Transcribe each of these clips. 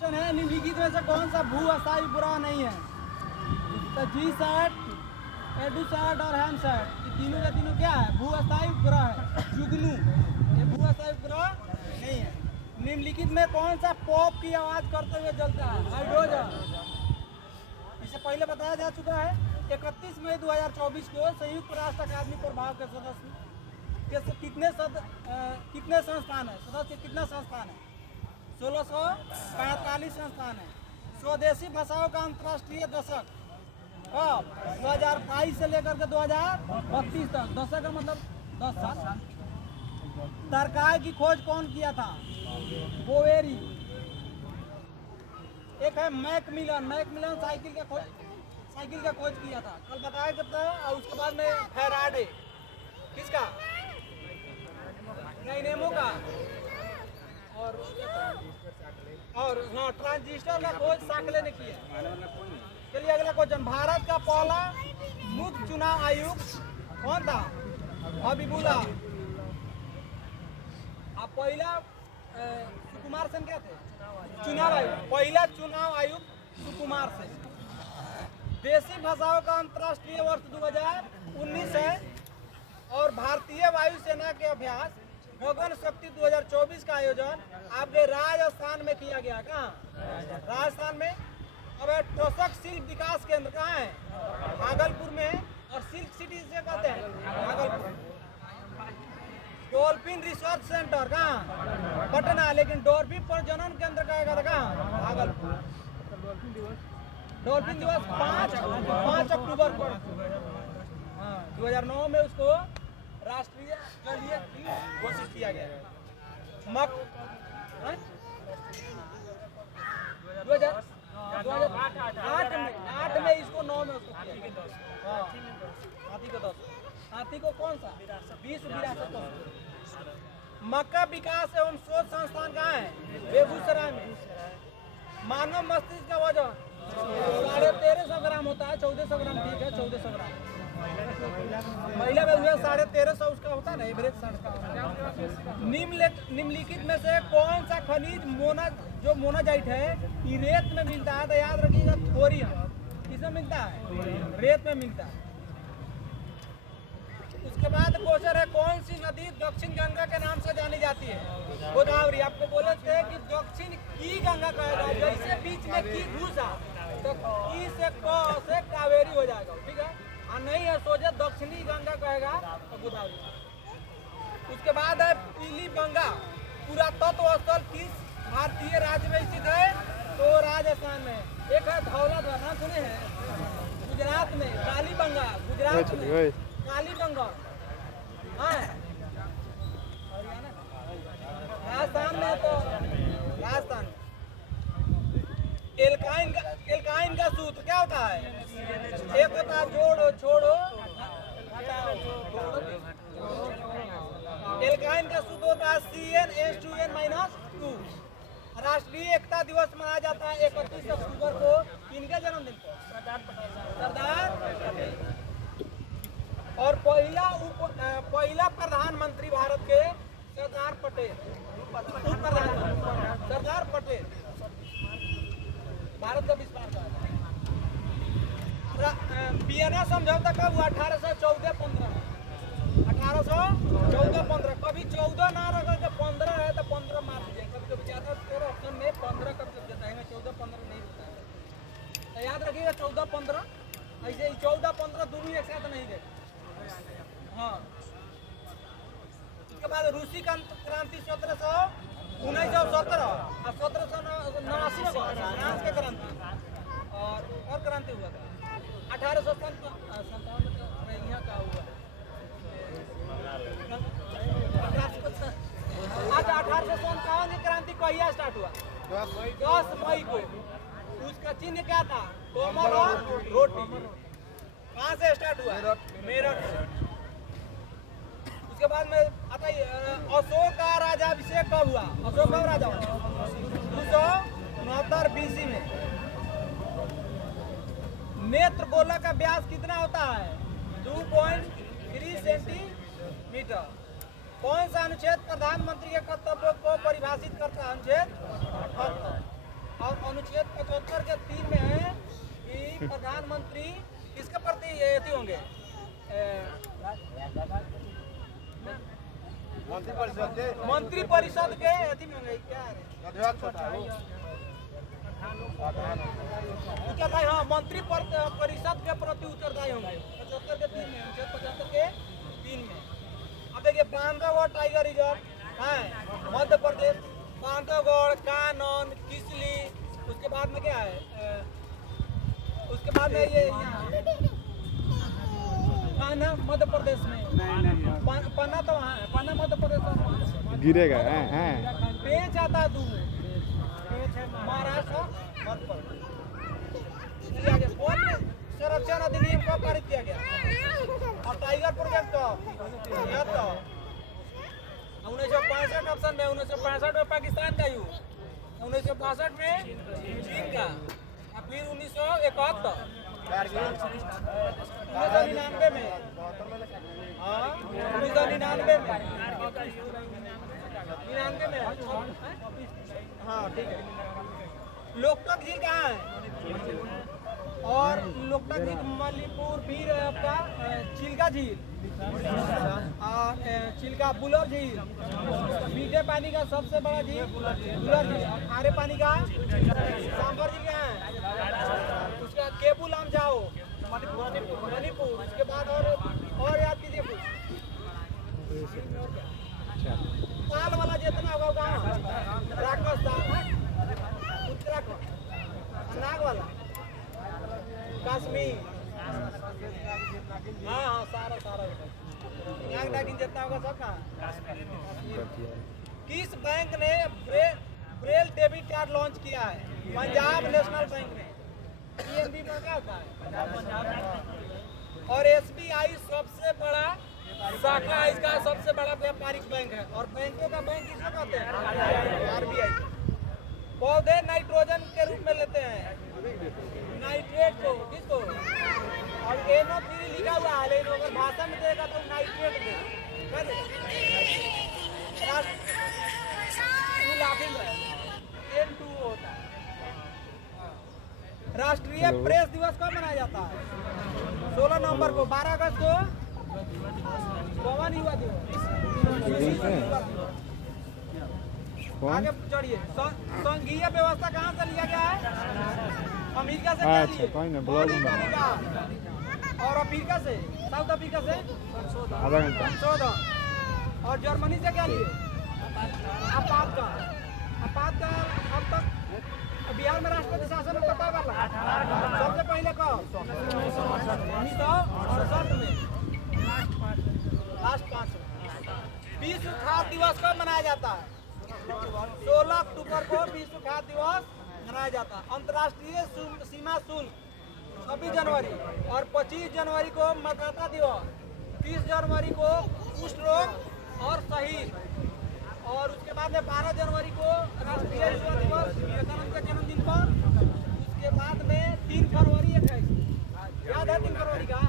है निम्नलिखित में से कौन सा भू अस्थायी उपग्रह नहीं है? तो जीसैट, एडूसैट और हैमसैट, ये तीनों के तीनों क्या है? भू अस्थायी उपग्रह है। जुगनू ये भू अस्थायी उपग्रह नहीं है। निम्नलिखित में कौन सा पॉप की आवाज करते हुए जलता है? हाइड्रोजन। इसे पहले बताया जा चुका है। 31 मई 2024 को संयुक्त राष्ट्र अकादमी प्रभाव के सदस्य कितने संस्थान है? सदस्य कितना संस्थान है? 1645 संस्थान है। स्वदेशी भाषाओं का अंतर्राष्ट्रीय दशक कब? 2022 से लेकर के 2032 तक। दशक का मतलब 10 साल। तरकाय की खोज कौन किया था? बोवेरी। एक है मैकमिलन साइकिल का खोज किया था, कल बताया जाता है। और उसके बाद में फैराडे, किसका? डायनेमो का। और हाँ, ट्रांजिस्टर का खोज साकले ने किया। चलिए अगला क्वेश्चन। भारत का पहला मुख्य चुनाव आयुक्त कौन था? हबीबुल्ला। अब पहला सुकुमार सेन क्या थे? चुनाव आयुक्त। पहला चुनाव आयुक्त सुकुमार सेन। देशी भाषाओं का अंतर्राष्ट्रीय वर्ष 2019 है। और भारतीय वायुसेना के अभ्यास गगन शक्ति 2024 का आयोजन आपके राजस्थान में किया गया। कहाँ? राजस्थान में। अब टोसक सिल्क विकास केंद्र कहाँ है? भागलपुर में। और सिल्क सिटी से कहते हैं भागलपुर। डॉल्फिन रिसर्च सेंटर कहाँ? पटना। लेकिन डॉल्फिन प्रजनन केंद्र कहा कहाँ? भागलपुर। डॉल्फिन दिवस 5 अक्टूबर को 2009 में उसको राष्ट्रीय जलीय घोषित किया गया। 2008 में इसको 9 में उसको किया गया। हाथी को 10। हाथी को कौन सा? 20 विरासत। मक्का विकास एवं शोध संस्थान कहाँ है? बेगूसराय में। मानव मस्तिष्क का वजन 1350 ग्राम होता है। 1400 ग्राम ठीक है, 1400 ग्राम। महिला में 1350 उसका होता है ना, एवरेज निम्नलिखित में से कौन सा खनिज मोनाजाइट है ये रेत में मिलता है? तो याद रखिएगा थोरियम। किसमें मिलता है? रेत में मिलता है। उसके बाद क्वेश्चन है कौन सी नदी दक्षिण गंगा के नाम से जानी जाती है? गोदावरी। आपको बोले थे कि दक्षिण की गंगा कहेगा, जैसे बीच में की घुसा तो की से क से कावेरी हो जाएगा, ठीक है। और नहीं है सोचे दक्षिणी गंगा कहेगा तो गोदावरी। उसके बाद है पीली गंगा पुरातत्व स्थल किस भारतीय राज्य में स्थित है? तो राजस्थान में। एक है धौलाधार, नाम सुने हैं? गुजरात में। कालीबंगा गुजरात में। कालीबंगा राजस्थान में। तो राजस्थान। एल्काइन का सूत्र क्या होता है? एक होता है जोड़ो छोड़ो हटाओ। एल्काइन का सूत्र होता है CnH2n-2। राष्ट्रीय एकता दिवस मनाया जाता है 31 अक्टूबर को। किनके जन्मदिन को? सरदार पटेल। और पहला प्रधानमंत्री भारत के सरदार पटेल। सरदार पटेल भारत का विस्तार का। वियना समझौता कब हुआ? 1814-15। 1814-15। कभी 14 ना रखा तो 15 है तो 15 मार दीजिए। कभी कभी ज्यादा ऑप्शन में 15 कब चल जाता है, 14-15 नहीं होता है। तो याद रखिएगा 14-15। ऐसे 14-15 दोनों एक साथ नहीं गए। हाँ। उसके बाद रूसी क्रांति 1917 और 1789 में फ्रांस के क्रांति। और क्रांति हुआ था 1857 में यहाँ का हुआ। आज 1857 की क्रांति कहिया स्टार्ट हुआ? 10 मई को। उसका चिन्ह क्या था? कमल और रोटी। कहाँ से स्टार्ट हुआ? मेरठ से। उसके बाद में आता है अशोक का राजाभिषेक कब हुआ? अशोक कब राजा हुआ? 269 BC में। नेत्र गोला का व्यास कितना होता है? 2.3 सेंटीमीटर। कौन सा अनुच्छेद प्रधानमंत्री के कर्तव्यों को परिभाषित करता है? अनुच्छेद 78। और अनुच्छेद 75 के 3 में है कि प्रधानमंत्री किसके प्रति एथी होंगे मंत्री परिषद के एथी में होंगे क्या उत्तरदायी हाँ मंत्री परिषद के प्रति उत्तरदायी होंगे 75 के 3 में अनुच्छेद 75 के 3 में। अब देखिए बांधवगढ़ टाइगर रिजर्व कहाँ है मध्य प्रदेश बांधवगढ़ कानन किसली उसके बाद में क्या है उसके बाद में ये पन्ना मध्य प्रदेश में पन्ना तो वहाँ है पन्ना मध्य प्रदेश गिरेगा पेच आता दूर महाराष्ट्र मध्य प्रदेश संरक्षण अधिनियम कब पारित किया गया और टाइगर प्रोजेक्ट कब 1965 ऑप्शन में 1965 में पाकिस्तान का युद्ध 1962 में चीन का और फिर 1971 1999 में हाँ 1999 में 99 में हाँ ठीक है। लोकटक झील कहाँ है और लोकटक झील मणिपुर फिर आपका चिल्का झील और चिल्का बुलर झील मीठे पानी का सबसे बड़ा झील बुलर झील खारे पानी का सांभर झील कहाँ है उसका केबू लाम जाओ मणिपुर उसके बाद और याद कीजिए कुछ ताल वाला जितना होगा राजस्थान उत्तराखंड नाग वाला कश्मीर हाँ हाँ सारा नाग नागिन जितना होगा सब कहाँ किस बैंक ने ब्रेल डेबिट कार्ड लॉन्च किया है पंजाब नेशनल बैंक ने पीएनबी में क्या होता है और एसबीआई सबसे बड़ा शाखा इसका सबसे बड़ा व्यापारिक बैंक है और बैंकों का बैंक किसको कहते हैं आरबीआई। पौधे नाइट्रोजन के रूप में लेते हैं नाइट्रेट को किसको और NO3 लिखा हुआ है लेकिन अगर भाषा में देगा तो नाइट्रेट देगा N2 होता है। राष्ट्रीय प्रेस दिवस कब मनाया जाता है 16 नवंबर को 12 अगस्त को कौन युवा दिवस आगे चढ़िए संघीय व्यवस्था कहाँ से लिया गया है अमेरिका से क्या लिए और अफ्रीका से साउथ अफ्रीका से संशोधन और जर्मनी से क्या लिए आपातकाल अब तक बिहार में राष्ट्रपति शासन में पता वाला सबसे पहले कब 1967 में लास्ट 5 विश्व खाद्य दिवस कब मनाया जाता है 16 अक्टूबर को विश्व खाद्य दिवस मनाया जाता है। अंतर्राष्ट्रीय सीमा शुल्क 26 जनवरी और 25 जनवरी को मतदाता दिवस 30 जनवरी को कुष्ठ रोग और शहीद और उसके बाद में 12 जनवरी को राष्ट्रीय युवा दिवस विवेकानंद के जन्मदिन पर उसके बाद में 3 फरवरी 21 याद है 3 फरवरी का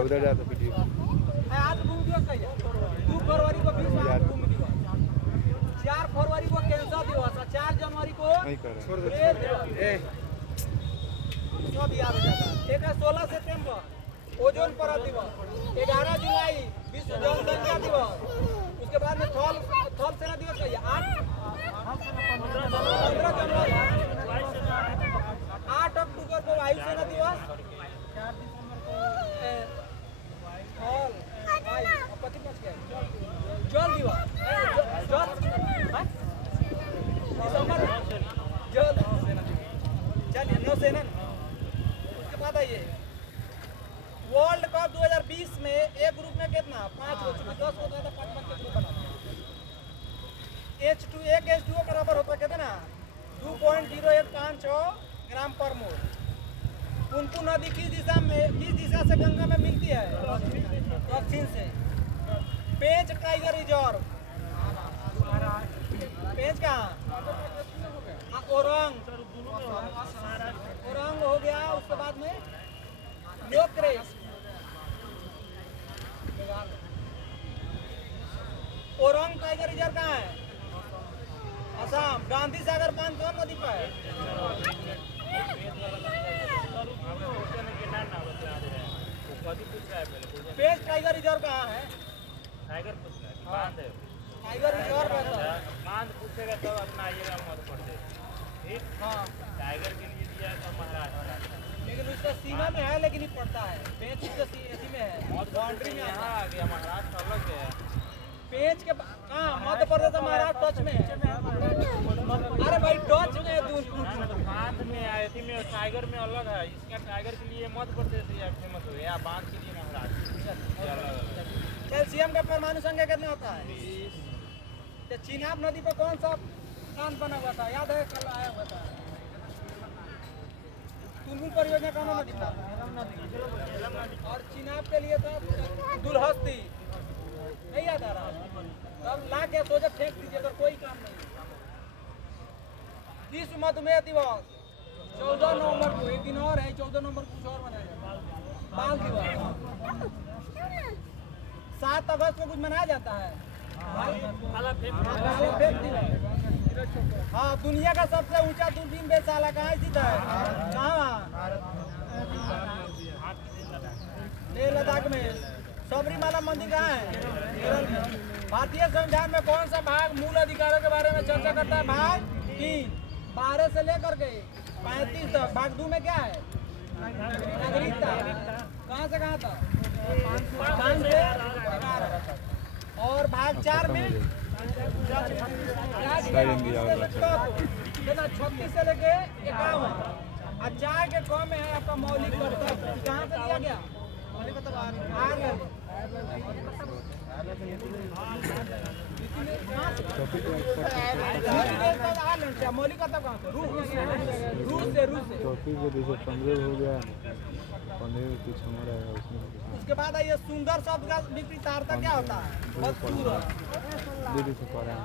उधर जाता वीडियो आज भूमि दिवस का 2 फरवरी को विश्व भूमि दिवस 4 फरवरी को कैंसर दिवस और 4 जनवरी को ब्रेल दिवस सब याद रखा। एक है 16 सितंबर ओजोन परत दिवस 11 जुलाई विश्व जनसंख्या दिवस उसके बाद में थल सेना दिवस का 15 जनवरी 8 अक्टूबर को वायुसेना दिवस 4 दिसंबर को जल दिवस जल चलिए नौसेना उसके बाद आइए वर्ल्ड कप 2020 में एक ग्रुप में कितना 5 हो चुके 10 होता है तो 5 के ग्रुप बना H2O बराबर होता कितना 2.0156 ग्राम पर मोल। पुनपुन नदी किस दिशा से गंगा में मिलती है दक्षिण से। पेंच टाइगर रिजर्व पेंच कहाँ ओरंग हो गया उसके बाद में लोकरेस ओरंग टाइगर रिजर्व कहाँ है आसाम गांधी सागर बांध कौन नदी पर है? पेज टाइगर रिजर्व कहाँ है? टाइगर पूछ रहा है बांध है टाइगर रिजर्व है तो। बांध पूछेगा तब अपना आइएगा मध्य प्रदेश ठीक हाँ टाइगर के लिए दिया है तो महाराष्ट्र लेकिन उसका सीमा में है, लेकिन नहीं पड़ता है। पेज उसका इसी में है, बाउंड्री में आता यहाँ है। आ गया महाराष्ट्र अलग है पेज के कहाँ मध्य प्रदेश और महाराष्ट्र टच में है। अरे भाई टच में है बांध में आए थी में टाइगर में अलग है इसका टाइगर के लिए मध्य प्रदेश या फेमस हो गया बांध के लिए महाराष्ट्र ये अलग अलग कैल्शियम का परमाणु संख्या कितना होता है? तो चिनाब नदी पर कौन सा बांध बना हुआ था? याद है कल आया हुआ था। तुलमुल परियोजना कौन नदी था? और चिनाब के लिए था दुलहस्ती। नहीं याद आ रहा? तब ला के सोचा फेंक दीजिए अगर कोई काम नहीं। विश्व मधुमेह दिवस 14 नवंबर को, एक दिन और है, 14 नवंबर को कुछ और मनाया जाएगा। बाल दिवस 7 अगस्त को कुछ मनाया जाता है। हाँ, दुनिया का सबसे ऊंचा दूरबीन वेधशाला कहाँ स्थित है? कहाँ? लेह लद्दाख में। सबरीमाला मंदिर कहाँ है? केरल में। भारतीय संविधान में कौन सा भाग मूल अधिकारों के बारे में चर्चा करता है? भाग 3 12 से लेकर के 35 तक। भाग 2 में क्या है? नागरिकता। कहाँ से कहाँ तक? 5 से 11। और भाग 4 में 36 से लेके 51। और 4 के कौम में है आपका मौलिक कर्तव्य। कहाँ से दिया गया? मौलिक कर्तव्य आ गया। मौलिक कर्तव्य कहाँ से? रूस से। टॉपिक को जैसे 15 हो गया 15 कुछ हमारा है उसमें उसके बाद आइए सुंदर शब्द का विपरीतार्थ क्या होता है? बदसूरत। दीदी से पढ़ा